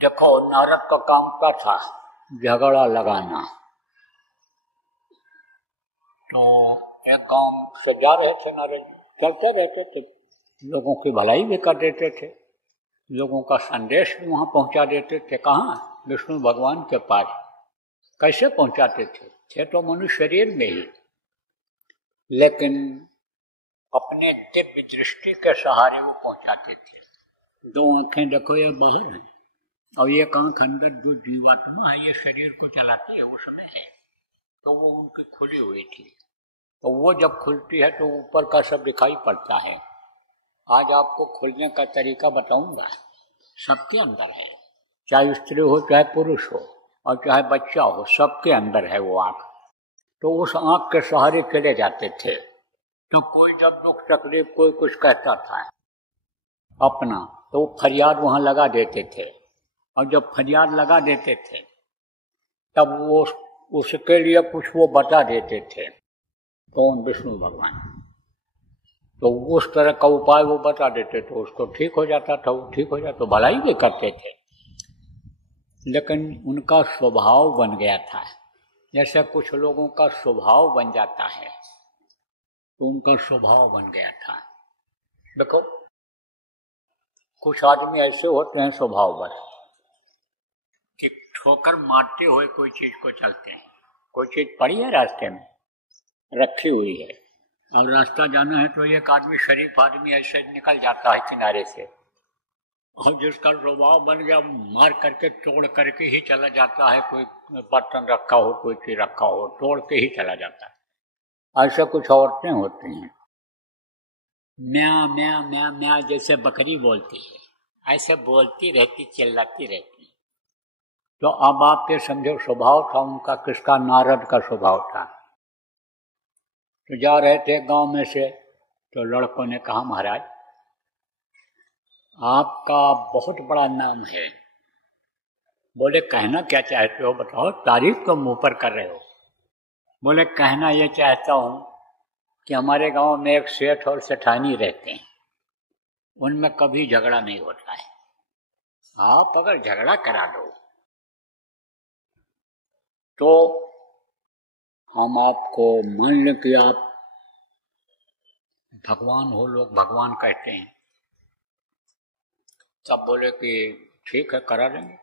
देखो, नारद का काम क्या था? झगड़ा लगाना। तो एक गांव से जा रहे थे नारद, चलते रहते थे, लोगों की भलाई भी कर देते थे, लोगों का संदेश भी वहां पहुंचा देते थे। कहाँ? विष्णु भगवान के पास। कैसे पहुंचाते थे तो मनुष्य शरीर में ही, लेकिन अपने दिव्य दृष्टि के सहारे वो पहुंचाते थे। दो आंखें देखो ये बाहर है, और ये आंख अंदर जो जीवात्मा है ये शरीर को चलाती है उसमें है, तो वो उनकी खुली हुई थी। तो वो जब खुलती है तो ऊपर का सब दिखाई पड़ता है। आज आपको खुलने का तरीका बताऊंगा। सबके अंदर है, चाहे स्त्री हो चाहे पुरुष हो और चाहे बच्चा हो, सबके अंदर है वो आंख। तो उस आंख के सहारे चले जाते थे। तो कोई जब दुख तकलीफ कोई कुछ कहता था अपना, तो वो फरियाद वहां लगा देते थे, और जब फरियाद लगा देते थे तब वो उसके लिए कुछ वो बता देते थे। कौन? विष्णु भगवान। तो उस तरह का उपाय वो बता देते थे, उसको ठीक हो जाता था, वो ठीक हो जाता, तो भलाई भी करते थे। लेकिन उनका स्वभाव बन गया था। जैसे कुछ लोगों का स्वभाव बन जाता है, तो उनका स्वभाव बन गया था। देखो, कुछ आदमी ऐसे होते हैं स्वभाव बस कि ठोकर मारते हुए कोई चीज को चलते हैं। कोई चीज पड़ी है रास्ते में, रखी हुई है, अब रास्ता जाना है तो एक आदमी, शरीफ आदमी ऐसे निकल जाता है किनारे से, और जिसका स्वभाव बन गया मार करके तोड़ करके ही चला जाता है। कोई बर्तन रखा हो, कोई चीज रखा हो, तोड़ के ही चला जाता है। ऐसे कुछ औरतें होती हैं, म्या म्या म्या म्या जैसे बकरी बोलती है, ऐसे बोलती रहती, चिल्लाती रहती। तो अब आप ये समझो स्वभाव था उनका किसका? नारद का स्वभाव था। तो जा रहे थे गांव में से, तो लड़कों ने कहा, महाराज आपका बहुत बड़ा नाम है। बोले, कहना क्या चाहते हो बताओ, तारीफ तो मुंह पर कर रहे हो। बोले, कहना ये चाहता हूं कि हमारे गांव में एक सेठ और सेठानी रहते हैं, उनमें कभी झगड़ा नहीं होता है। आप अगर झगड़ा करा दो तो हम आपको, मान लें कि आप भगवान हो, लोग भगवान कहते हैं, सब बोले कि ठीक है करा देंगे,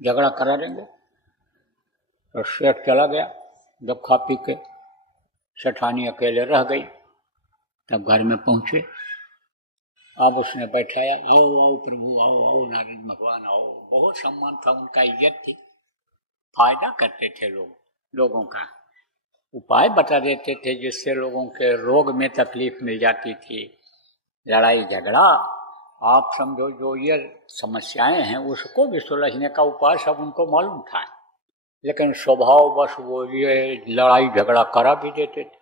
झगड़ा करा देंगे। तो सेठ चला गया, जब खा पी के सेठानी अकेले रह गई, तब घर में पहुंचे। अब उसने बैठाया, आओ आओ प्रभु, आओ आओ नारद भगवान आओ। बहुत सम्मान था उनका, इज्जत थी। फायदा करते थे लोगों का, उपाय बता देते थे जिससे लोगों के रोग में तकलीफ मिल जाती थी। लड़ाई झगड़ा आप समझो, जो ये समस्याएं हैं उसको भी सुलझने का उपाय सब उनको मालूम था, लेकिन स्वभाव बस वो ये लड़ाई झगड़ा करा भी देते थे।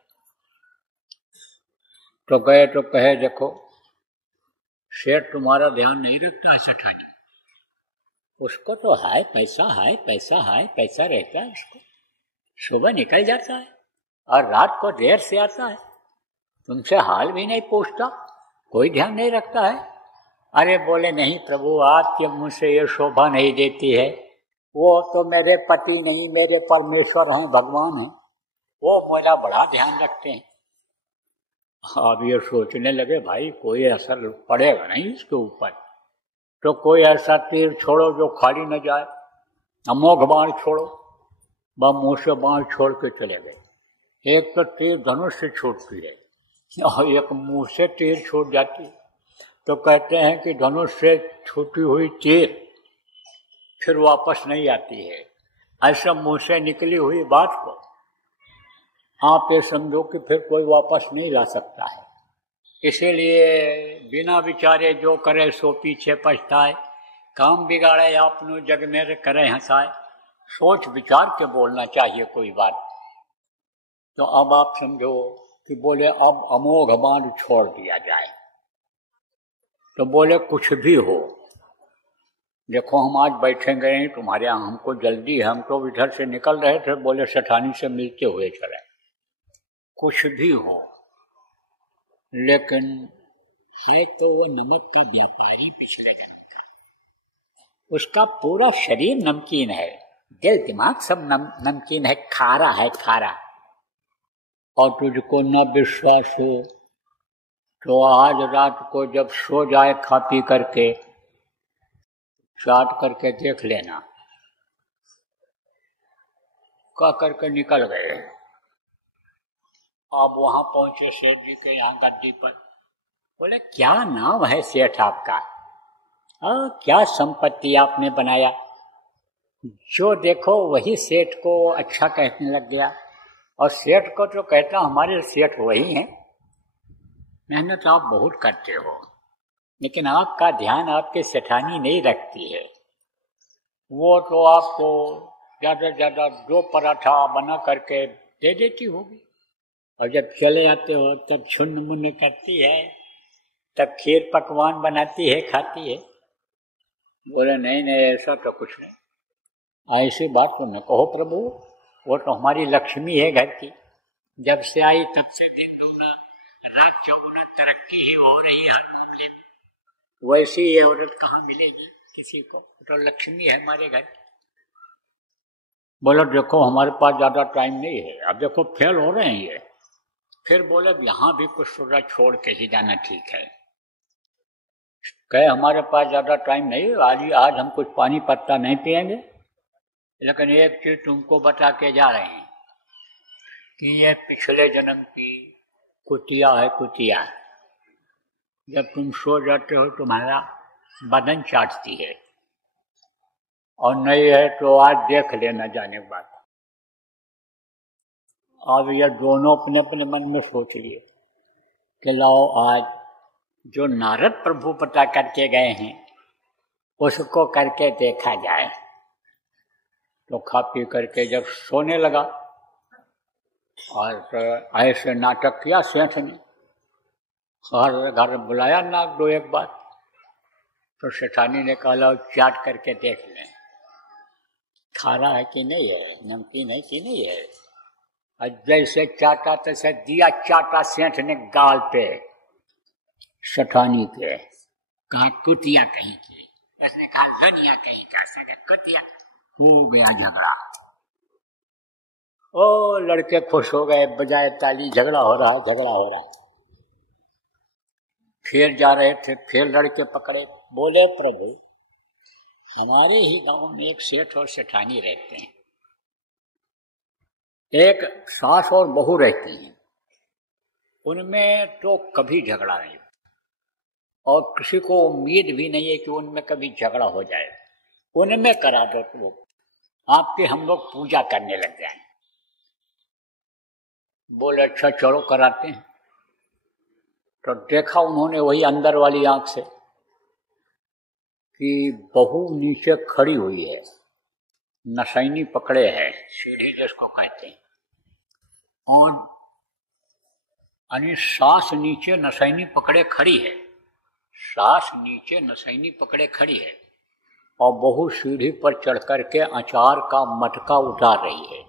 तो गए तो कहे, देखो सेठ तुम्हारा ध्यान नहीं रखता है सेठानी, उसको तो है पैसा, है पैसा, है पैसा रहता है उसको, सुबह निकल जाता है और रात को देर से आता है, तुमसे हाल भी नहीं पूछता, कोई ध्यान नहीं रखता है। अरे बोले, नहीं प्रभु आपके मुंह से ये शोभा नहीं देती है, वो तो मेरे पति नहीं, मेरे परमेश्वर हैं, भगवान हैं, वो मेरा बड़ा ध्यान रखते हैं। अब ये सोचने लगे, भाई कोई असर पड़ेगा नहीं इसके ऊपर, तो कोई ऐसा तीर छोड़ो जो खाली न जाए, अमोघ बाण छोड़ो। वह मुंह से बाण छोड़ के चले गए। एक तो तीर धनुष से छूटती है और एक मुंह से तीर छूट जाती है। तो कहते हैं कि धनुष से छूटी हुई तीर फिर वापस नहीं आती है, ऐसा मुंह से निकली हुई बात को आप ये समझो कि फिर कोई वापस नहीं ला सकता है। इसीलिए बिना विचारे जो करे सो पीछे पछताए, काम बिगाड़े आपनो जग में करे हंसाए। सोच विचार के बोलना चाहिए कोई बात। तो अब आप समझो कि बोले अब अमोघ बाण छोड़ दिया जाए, तो बोले कुछ भी हो, देखो हम आज बैठेंगे नहीं तुम्हारे यहाँ, हमको जल्दी है, हम तो इधर से निकल रहे थे, बोले सेठानी से मिलते हुए चले, कुछ भी हो, लेकिन है तो वो नमक का व्यापारी पिछले जन्म का, उसका पूरा शरीर नमकीन है, दिल दिमाग सब नमकीन है, खारा है, खारा। और तुझको न विश्वास हो तो आज रात को जब सो जाए खा पी करके चाट करके देख लेना। कह करके निकल गए। अब वहां पहुंचे सेठ जी के यहाँ गद्दी पर। बोले क्या नाम है सेठ आपका, क्या संपत्ति आपने बनाया। जो देखो वही सेठ को अच्छा कहने लग गया, और सेठ को तो कहता हमारे सेठ वही हैं। मेहनत आप बहुत करते हो, लेकिन आपका ध्यान आपके सेठानी नहीं रखती है। वो तो आपको ज्यादा से ज्यादा 2 पराठा बना करके दे देती होगी, और जब चले आते हो तब छुन्न मुन्न करती है, तब खीर पकवान बनाती है, खाती है। बोले नहीं नहीं, ऐसा तो कुछ नहीं, ऐसी बात तो न कहो प्रभु, वो तो हमारी लक्ष्मी है घर की, जब से आई तब से दिन दूना रात चौगुना तरक्की हो रही है। वैसी ये औरत कहाँ मिलेगी किसी को, तो लक्ष्मी है हमारे घर। बोलो देखो हमारे पास ज्यादा टाइम नहीं है, अब देखो फेल हो रहे हैं ये। फिर बोले यहाँ भी कुछ सूरज छोड़ के ही जाना ठीक है। कहे हमारे पास ज्यादा टाइम नहीं, आज हम कुछ पानी पत्ता नहीं पिएंगे, लेकिन एक चीज तुमको बता के जा रहे हैं कि ये पिछले जन्म की कुतिया है, कुतिया। जब तुम सो जाते हो तुम्हारा बदन चाटती है, और नहीं है तो आज देख लेना जाने के बाद। अब ये दोनों अपने अपने मन में सोच लिए कि लाओ आज जो नारद प्रभु पता करके गए हैं उसको करके देखा जाए। तो खा पी करके जब सोने लगा, और ऐसे नाटक किया सेठ ने, हर घर बुलाया नाक 2 एक बार। तो सेठानी ने कहा चाट करके देख लें, खारा है कि नहीं है, नमकीन है कि नहीं है। और जैसे चाटा तैसे दिया चाटा सेठ ने गाल पे सेठानी के। कहा कुतिया कहीं की, उसने कहा दुनिया कहीं का सगा कुतिया। हो गया झगड़ा। ओ लड़के खुश हो गए, बजाय ताली झगड़ा हो रहा है, झगड़ा हो रहा है। फिर जा रहे थे, फिर लड़के पकड़े। बोले प्रभु हमारे ही गांव में एक सेठ और सेठानी रहते हैं, एक सास और बहू रहती हैं, उनमें तो कभी झगड़ा नहीं, और किसी को उम्मीद भी नहीं है कि उनमें कभी झगड़ा हो जाए। उनमें करा दो तो आपके हम लोग पूजा करने लग जाएं। बोले अच्छा चलो कराते हैं। तो देखा उन्होंने वही अंदर वाली आंख से कि बहू नीचे खड़ी हुई है, नशैनी पकड़े है, सीढ़ी जिसको कहते हैं, और सास नीचे नशैनी पकड़े खड़ी है, सास नीचे नशैनी पकड़े खड़ी है, और बहू सीढ़ी पर चढ़ करके अचार का मटका उतार रही है।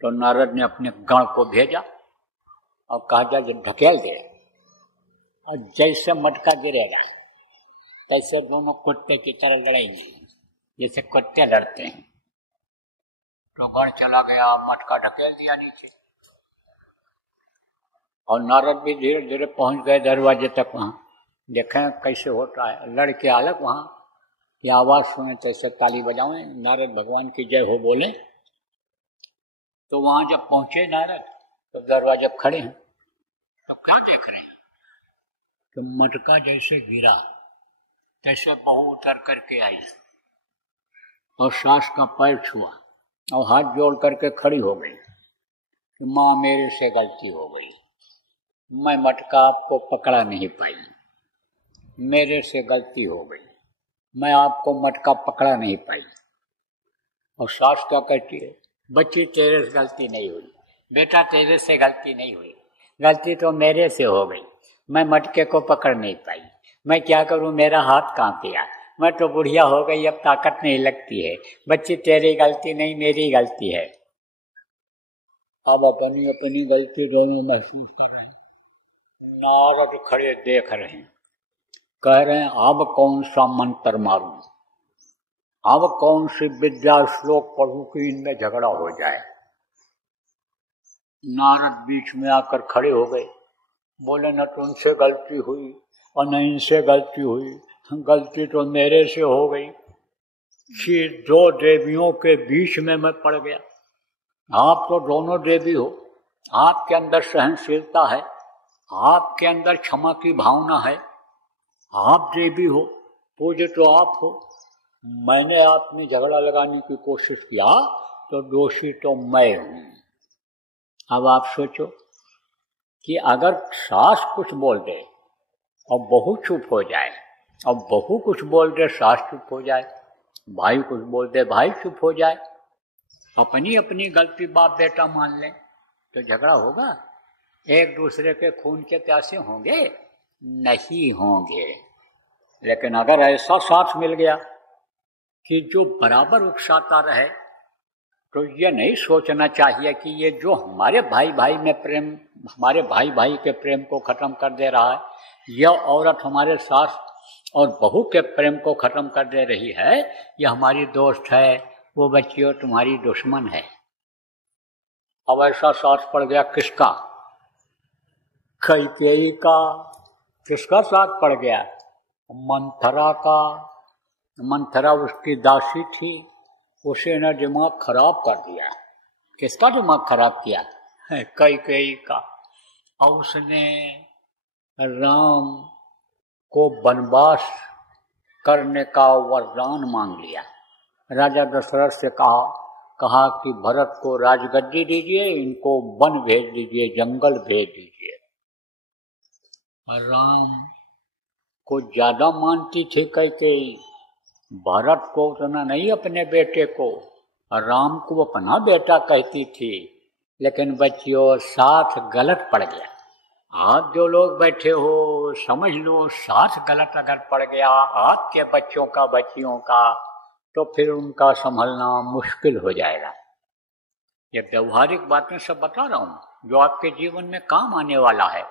तो नारद ने अपने गण को भेजा और कहा जा ढकेल दे, और जैसे मटका गिरेगा तैसे दोनों कुत्ते की तरह लड़ेंगे, जैसे कुत्ते लड़ते हैं। तो गण चला गया, मटका ढकेल दिया नीचे, और नारद भी धीरे धीरे पहुंच गए दरवाजे तक। वहां देखें कैसे होता है, लड़के अलग वहां की आवाज सुने तैसे ताली बजाएं, नारद भगवान की जय हो बोले। तो वहां जब पहुंचे नारद तो दरवाजे खड़े हैं। तो क्या देख रहे हैं कि मटका जैसे गिरा तैसे बहू उतर करके आई, और सास का पैर छुआ और हाथ जोड़ करके खड़ी हो गई कि माँ मेरे से गलती हो गई, मैं मटका आपको पकड़ा नहीं पाई, मेरे से गलती हो गई, मैं आपको मटका पकड़ा नहीं पाई। और सास क्या कहती है, बच्ची तेरे से गलती नहीं हुई, बेटा तेरे से गलती नहीं हुई, गलती तो मेरे से हो गई, मैं मटके को पकड़ नहीं पाई, मैं क्या करूं, मेरा हाथ कांप गया, मैं तो बुढ़िया हो गई, अब ताकत नहीं लगती है, बच्ची तेरी गलती नहीं मेरी गलती है। अब अपनी अपनी गलती दोनों महसूस कर रहे हैं, नारद खड़े देख रहे हैं। कह रहे हैं अब कौन सा मंत्र मारूं, अब कौन सी विद्या श्लोक पढ़ूं कि इनमें झगड़ा हो जाए। नारद बीच में आकर खड़े हो गए, बोले न तो उनसे गलती हुई और न इनसे गलती हुई, गलती तो मेरे से हो गई कि दो देवियों के बीच में मैं पड़ गया। आप तो दोनों देवी हो, आपके अंदर सहनशीलता है, आपके अंदर क्षमा की भावना है, आप देवी हो, पूज्य तो आप हो। मैंने आप में झगड़ा लगाने की कोशिश किया तो दोषी तो मैं हूं। अब आप सोचो कि अगर सास कुछ बोल दे और बहू चुप हो जाए, और बहू कुछ बोल दे सास चुप हो जाए, भाई कुछ बोल दे भाई चुप हो जाए, अपनी अपनी गलती बाप बेटा मान ले, तो झगड़ा होगा? एक दूसरे के खून के प्यासे होंगे? नहीं होंगे। लेकिन अगर ऐसा साथ मिल गया कि जो बराबर उकसाता रहे, तो ये नहीं सोचना चाहिए कि ये जो हमारे भाई भाई में प्रेम, हमारे भाई भाई के प्रेम को खत्म कर दे रहा है, यह औरत हमारे सास और बहू के प्रेम को खत्म कर दे रही है, यह हमारी दोस्त है, वो बच्चियों तुम्हारी दुश्मन है। अब ऐसा साथ पड़ गया किसका? कैकेयी का। किसका साथ पड़ गया? मंथरा का। मंथरा उसकी दासी थी, उसे न दिमाग खराब कर दिया। किसका दिमाग खराब किया? कैकेयी का। और उसने राम को वनवास करने का वरदान मांग लिया। राजा दशरथ से कहा कि भरत को राजगद्दी दीजिए, इनको वन भेज दीजिए, जंगल भेज दीजिए। राम को ज्यादा मानती थी कैकेयी, भरत को उतना नहीं, अपने बेटे को, राम को अपना बेटा कहती थी। लेकिन बच्चियों साथ गलत पड़ गया। आप जो लोग बैठे हो समझ लो, साथ गलत अगर पड़ गया आपके बच्चों का, बच्चियों का, तो फिर उनका संभलना मुश्किल हो जाएगा। ये व्यवहारिक बातें सब बता रहा हूं जो आपके जीवन में काम आने वाला है।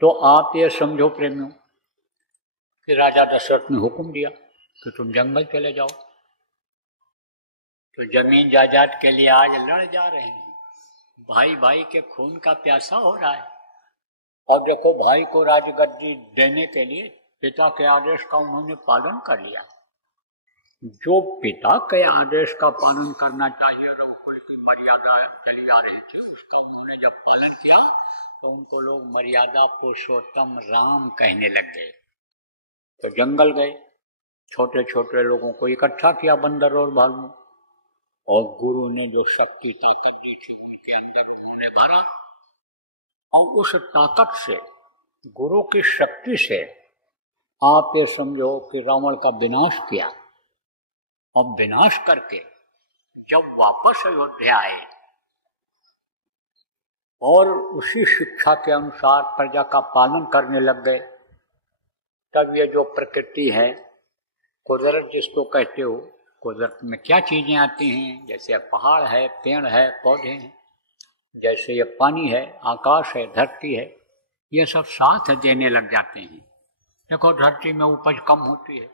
तो आप ये समझो प्रेमियों कि राजा दशरथ ने हुक्म दिया कि तुम जंगल चले जाओ। तो जमीन जायदाद के लिए आज लड़ जा रहे हैं, भाई भाई के खून का प्यासा हो रहा है। और देखो भाई को राजगद्दी देने के लिए पिता के आदेश का उन्होंने पालन कर लिया। जो पिता के आदेश का पालन करना चाहिए, रघुकुल की मर्यादा चली आ रही थी, उसका उन्होंने जब पालन किया तो उनको लोग मर्यादा पुरुषोत्तम राम कहने लग गए। तो जंगल गए, छोटे छोटे लोगों को इकट्ठा किया, बंदर और भालू, और गुरु ने जो शक्ति ताकत दी थी उनके अंदर उन्होंने भरा। और उस ताकत से, गुरु की शक्ति से आप ये समझो कि रावण का विनाश किया। और विनाश करके जब वापस अयोध्या आए और उसी शिक्षा के अनुसार प्रजा का पालन करने लग गए, तब ये जो प्रकृति है, कुदरत जिसको कहते हो, कुदरत में क्या चीजें आती हैं, जैसे पहाड़ है, पेड़ है, पौधे हैं, जैसे ये पानी है, आकाश है, धरती है, ये सब साथ देने लग जाते हैं। देखो धरती में उपज कम होती है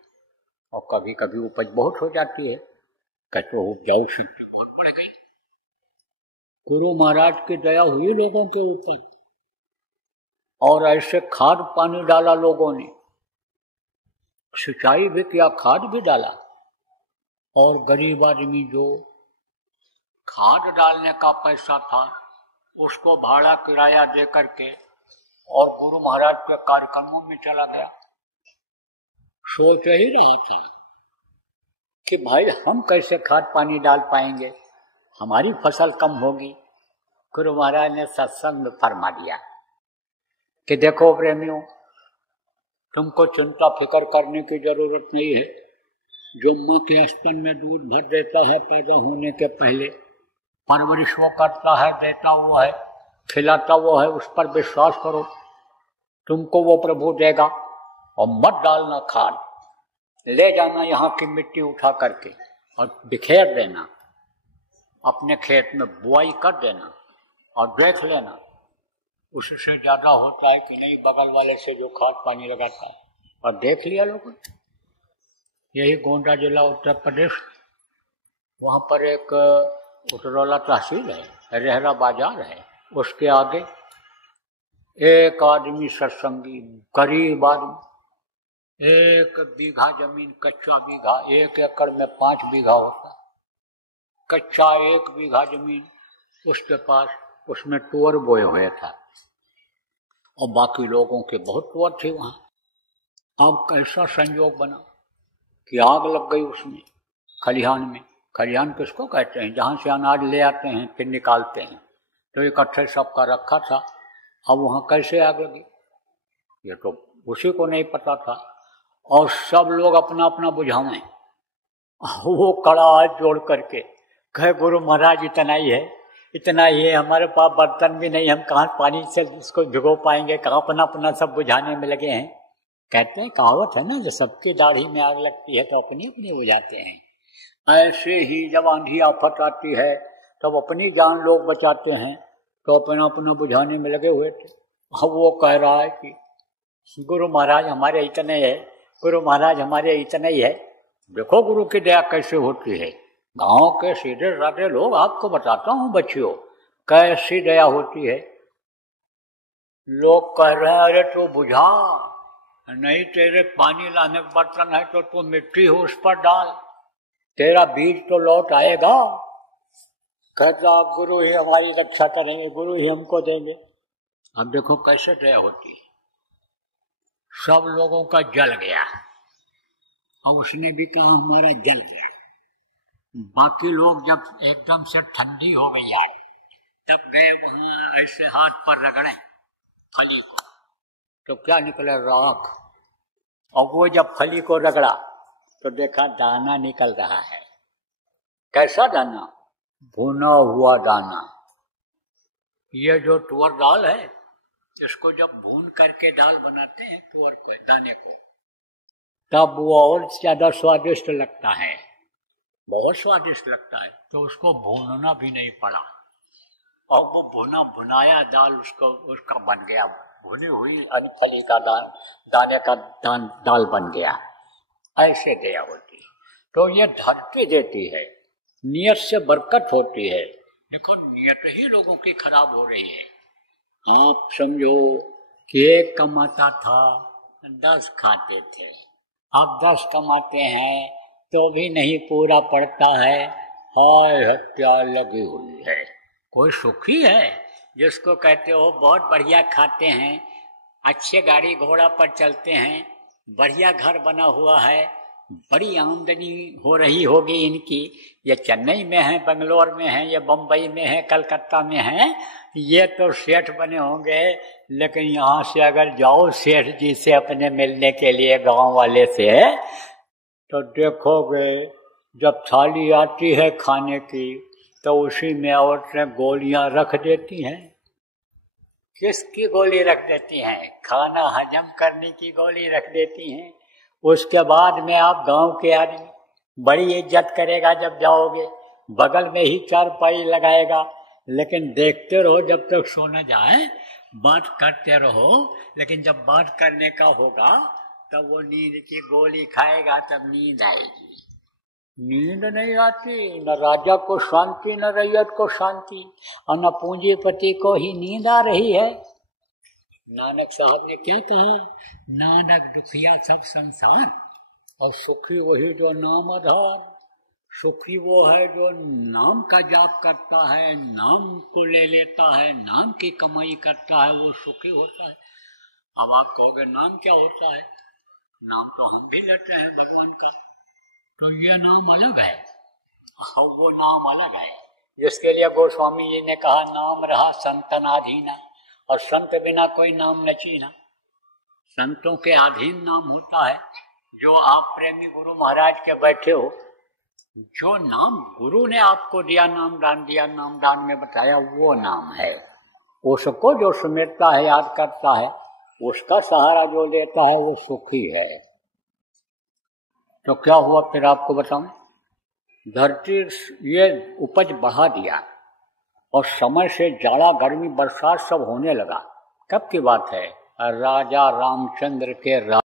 और कभी कभी उपज बहुत हो जाती है, कचो उपजाऊ शक्ति बहुत बढ़ गई। गुरु महाराज की दया हुई लोगों के ऊपर, और ऐसे खाद पानी डाला लोगों ने, सिंचाई भी किया, खाद भी डाला। और गरीब आदमी जो खाद डालने का पैसा था उसको भाड़ा किराया दे करके और गुरु महाराज के कार्यक्रमों में चला गया। सोच ही रहा था कि भाई हम कैसे खाद पानी डाल पाएंगे, हमारी फसल कम होगी। गुरु महाराज ने सत्संग में फरमा दिया कि देखो प्रेमियों, तुमको चिंता फिक्र करने की जरूरत नहीं है। जो माँ के स्तन में दूध भर देता है पैदा होने के पहले, परवरिश वो करता है, देता वो है, खिलाता वो है, उस पर विश्वास करो, तुमको वो प्रभु देगा। और मत डालना खाद, ले जाना यहाँ की मिट्टी उठा करके और बिखेर देना, अपने खेत में बुआई कर देना और देख लेना उससे ज्यादा होता है कि नहीं बगल वाले से जो खाद पानी लगाता है। और देख लिया लोगों ने। यही गोंडा जिला उत्तर प्रदेश, वहाँ पर एक उतरौला तहसील है, रेहरा बाजार है, उसके आगे एक आदमी सत्संगी, गरीब आदमी, 1 बीघा जमीन, कच्चा बीघा, 1 एकड़ में 5 बीघा होता, कच्चा 1 बीघा जमीन उसके पास, उसमें टूअर बोए हुए था और बाकी लोगों के बहुत टूअर थे वहां। अब कैसा संयोग बना कि आग लग गई उसमें, खलिहान में। खलिहान किसको कहते हैं? जहां से अनाज ले आते हैं फिर निकालते हैं, तो इकट्ठे सबका रखा था। अब वहां कैसे आग लगी ये तो उसी को नहीं पता था। और सब लोग अपना अपना बुझावें, वो कड़ा हाथ जोड़ करके कहे गुरु महाराज इतना ही है, इतना ही है, हमारे पास बर्तन भी नहीं, हम कहाँ पानी से इसको भिगो पाएंगे, कहाँ अपना अपना सब बुझाने में लगे हैं। कहते हैं, कहावत है ना, जो सबकी दाढ़ी में आग लगती है तो अपनी अपनी बुझाते हैं। ऐसे ही जब आंधी आफत आती है तब अपनी जान लोग बचाते हैं, तो अपना अपना बुझाने में लगे हुए थे। अब वो कह रहा है कि गुरु महाराज हमारे इतने है, गुरु महाराज हमारे इतने ही है। देखो गुरु की दया कैसे होती है। गांव के सीधे साधे लोग, आपको बताता हूँ बच्चियों, कैसी दया होती है। लोग कह रहे हैं अरे तू बुझा, नहीं तेरे पानी लाने का बर्तन है तो तू मिट्टी हो उस पर डाल, तेरा बीज तो लौट आएगा। कहता आप गुरु ही हमारी रक्षा करेंगे, गुरु ही हमको देंगे। अब देखो कैसे दया होती है। सब लोगों का जल गया और उसने भी कहा हमारा जल गया। बाकी लोग जब एकदम से ठंडी हो गई आए तब गए वहां, ऐसे हाथ पर रगड़े फली को, तो क्या निकला? राख। और वो जब फली को रगड़ा तो देखा दाना निकल रहा है। कैसा दाना? भुना हुआ दाना। ये जो तुअर दाल है, इसको जब भून करके दाल बनाते हैं तुअर को, दाने को, तब वो और ज्यादा स्वादिष्ट लगता है, बहुत स्वादिष्ट लगता है। तो उसको भूनना भी नहीं पड़ा और वो भुना भुनाया दाल उसका बन गया, भुनी हुई फली का दाने का दाल बन गया। ऐसे दया होती है। तो ये धरती देती है, नियत से बरकत होती है। देखो नियत ही लोगों की खराब हो रही है। आप समझो कि 1 कमाता था 10 खाते थे, अब 10 कमाते हैं तो भी नहीं पूरा पड़ता है। हाय हत्या लगी हुई है। कोई सुखी है जिसको कहते हो बहुत बढ़िया खाते हैं, अच्छे गाड़ी घोड़ा पर चलते हैं, बढ़िया घर बना हुआ है, बड़ी आमदनी हो रही होगी इनकी, ये चेन्नई में है, बेंगलोर में है, ये बम्बई में है, कलकत्ता में है, ये तो सेठ बने होंगे। लेकिन यहाँ से अगर जाओ सेठ जी से अपने मिलने के लिए गांव वाले से, तो देखोगे जब थाली आती है खाने की तो उसी में औरतें गोलियां रख देती हैं। किसकी गोली रख देती हैं? खाना हजम करने की गोली रख देती हैं। उसके बाद में आप गांव के आदमी बड़ी इज्जत करेगा जब जाओगे, बगल में ही चारपाई लगाएगा, लेकिन देखते रहो जब तक सो न जाए, बात करते रहो, लेकिन जब बात करने का होगा तब वो नींद की गोली खाएगा, तब नींद आएगी। नींद नहीं आती, न राजा को शांति, न रैयत को शांति, और न पूंजीपति को ही नींद आ रही है। नानक साहब ने क्या कहा? नानक दुखिया सब संसार और सुखी वही जो नाम आधार। सुखी वो है जो नाम का जाप करता है, नाम को ले लेता है, नाम की कमाई करता है, वो सुखी होता है। अब आप कहोगे नाम क्या होता है? नाम तो हम भी लेते हैं भगवान का, तो ये नाम अलग है और वो नाम अलग है, जिसके लिए गोस्वामी जी ने कहा नाम रहा संतनाधीना, और संत बिना कोई नाम न चीना। संतों के अधीन नाम होता है। जो आप प्रेमी गुरु महाराज के बैठे हो, जो नाम गुरु ने आपको दिया, नाम दान दिया, नाम दान में बताया, वो नाम है। उसको जो सुमेरता है, याद करता है, उसका सहारा जो लेता है, वो सुखी है। तो क्या हुआ फिर आपको बताऊं? धरती ये उपज बढ़ा दिया और समय से जाड़ा गर्मी बरसात सब होने लगा। कब की बात है? राजा रामचंद्र के